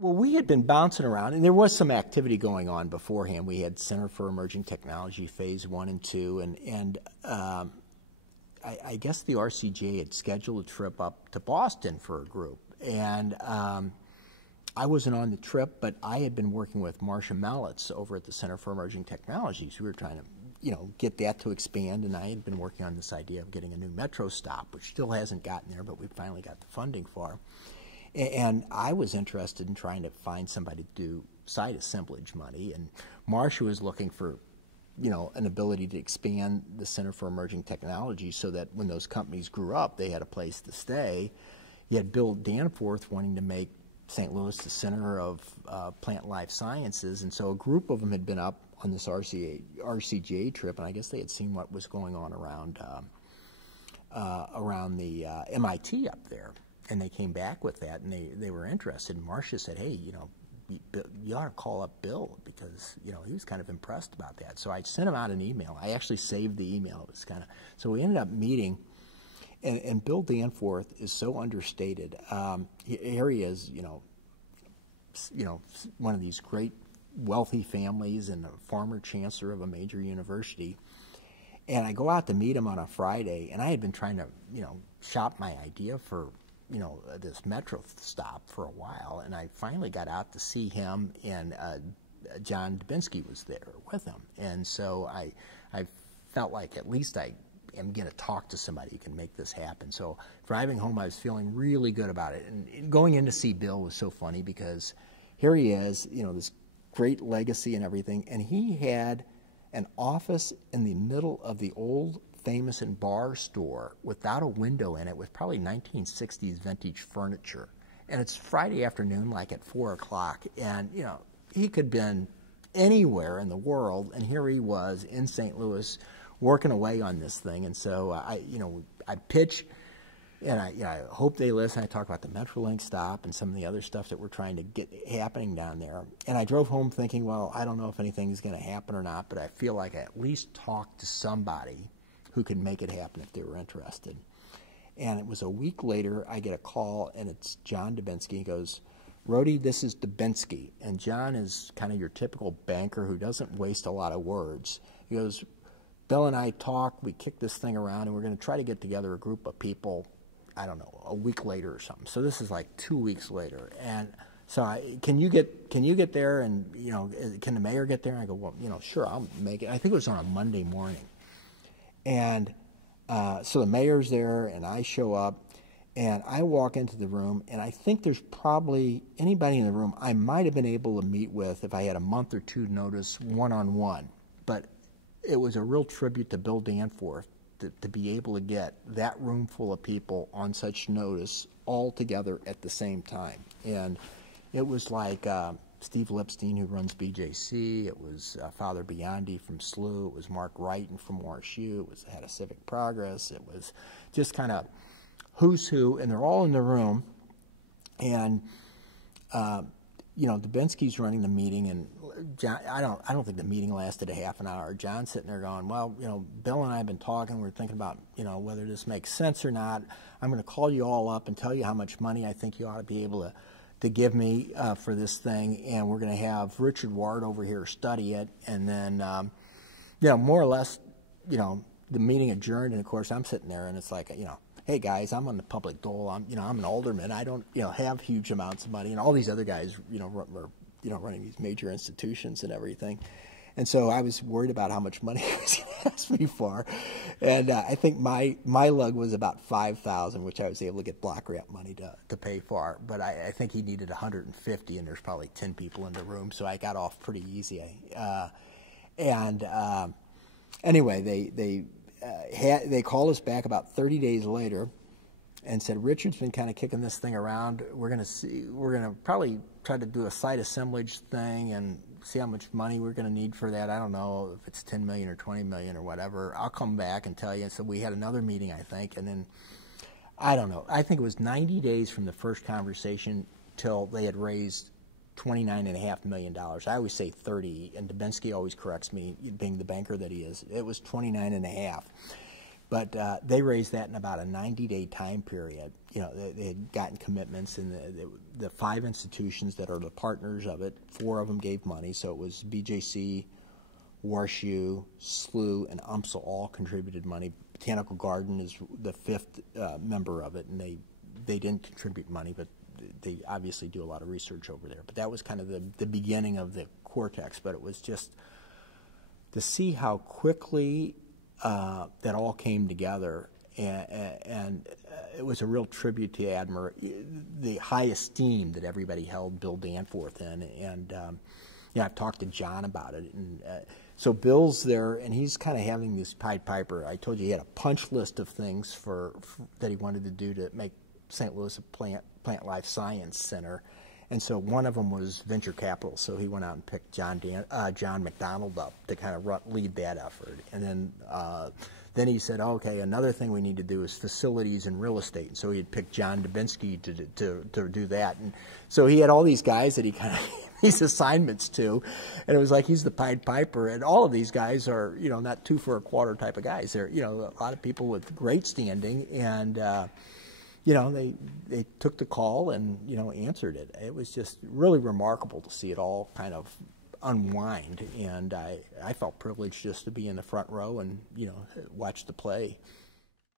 Well, we had been bouncing around, and there was some activity going on beforehand. We had Center for Emerging Technology Phase 1 and 2, and I guess the RCJ had scheduled a trip up to Boston for a group. And I wasn't on the trip, but I had been working with Marcia Mellitz over at the Center for Emerging Technologies. We were trying to, get that to expand, and I had been working on this idea of getting a new metro stop, which still hasn't gotten there, but we finally got the funding for. And I was interested in trying to find somebody to do site assemblage money, and Marcia was looking for, an ability to expand the Center for Emerging Technology so that when those companies grew up, they had a place to stay. You had Bill Danforth wanting to make St. Louis the center of plant life sciences, and so a group of them had been up on this RCGA trip, and I guess they had seen what was going on around the MIT up there, and they came back with that, and they were interested. And Marcia said, "Hey, you ought to call up Bill because he was kind of impressed about that." So I sent him out an email. I actually saved the email. It was so we ended up meeting. And Bill Danforth is so understated. Here he is, one of these great wealthy families and a former chancellor of a major university. And I go out to meet him on a Friday, and I had been trying to, shop my idea for, this metro stop for a while. And I finally got out to see him, and John Dubinsky was there with him. And so I felt like at least I am going to talk to somebody who can make this happen. So driving home, I was feeling really good about it. And going in to see Bill was so funny because here he is, this great legacy and everything, and he had an office in the middle of the old Famous and Bar store without a window in it with probably 1960s vintage furniture. And it's Friday afternoon, like at 4 o'clock, and he could have been anywhere in the world, and here he was in St. Louis working away on this thing. And so I pitch, and I hope they listen. I talk about the Metrolink stop and some of the other stuff that we're trying to get happening down there. And I drove home thinking, well, I don't know if anything's going to happen or not, but I feel like I at least talked to somebody who could make it happen if they were interested. And it was a week later, I get a call, and it's John Dubinsky. He goes, "Roddy, this is Dubinsky." And John is kind of your typical banker who doesn't waste a lot of words. He goes, "Bill and I talked, we kicked this thing around, and we're going to try to get together a group of people, I don't know, a week later or something." So this is like 2 weeks later. And so can you get there, and can the mayor get there? And I go, "Well, sure, I'll make it." I think it was on a Monday morning. And so the mayor's there, and I show up, and I walk into the room, and I think there's probably anybody in the room I might have been able to meet with if I had a month or two notice one-on-one. But it was a real tribute to Bill Danforth to be able to get that room full of people on such notice all together at the same time. And it was like Steve Lipstein, who runs BJC. It was Father Biondi from SLU. It was Mark Wrighton from WashU. It was the head of Civic Progress. It was just kind of who's who, and they're all in the room. And Dubinsky's running the meeting, and John, I don't think the meeting lasted a half an hour. John's sitting there going, "Well, Bill and I have been talking. We're thinking about, whether this makes sense or not. I'm going to call you all up and tell you how much money I think you ought to be able to give me for this thing, and we're going to have Richard Ward over here study it." And then, more or less, the meeting adjourned, and of course I'm sitting there, and it's like, "Hey guys, I'm on the public dole. I'm an alderman. I don't have huge amounts of money," and all these other guys are running these major institutions and everything. And so I was worried about how much money he was going to ask me for, and I think my lug was about $5,000, which I was able to get block grant money to pay for. But I think he needed $150, and there's probably 10 people in the room, so I got off pretty easy. Anyway, they called us back about 30 days later and said, "Richard's been kind of kicking this thing around. We're going to probably try to do a site assemblage thing and see how much money we're going to need for that. I don't know if it's 10 million or 20 million or whatever. I'll come back and tell you." And so we had another meeting, I think, and then I don't know. I think it was 90 days from the first conversation till they had raised $29.5 million. I always say 30, and Dubinsky always corrects me, being the banker that he is. It was 29.5. But they raised that in about a 90-day time period. You know, they had gotten commitments, and the 5 institutions that are the partners of it, 4 of them gave money. So it was BJC, Warshu, SLU, and UMSL all contributed money. Botanical Garden is the 5th member of it, and they didn't contribute money, but they obviously do a lot of research over there. But that was kind of the beginning of the Cortex. But it was just to see how quickly that all came together, and it was a real tribute to the high esteem that everybody held Bill Danforth in. And you know, I've talked to John about it, and so Bill's there, and he's kind of having this Pied Piper. I told you he had a punch list of things that he wanted to do to make St. Louis a plant life science center. And so one of them was venture capital. So he went out and picked John McDonald up to kind of lead that effort. And then he said, okay, another thing we need to do is facilities and real estate. And so he had picked John Dubinsky to do that. And so he had all these guys that he kind of these assignments to, and it was like he's the Pied Piper. And all of these guys are, you know, not 2 for a quarter type of guys. They're, you know, a lot of people with great standing, and you know, they took the call and, you know, answered it. It was just really remarkable to see it all kind of unwind, and I felt privileged just to be in the front row and, you know, watch the play.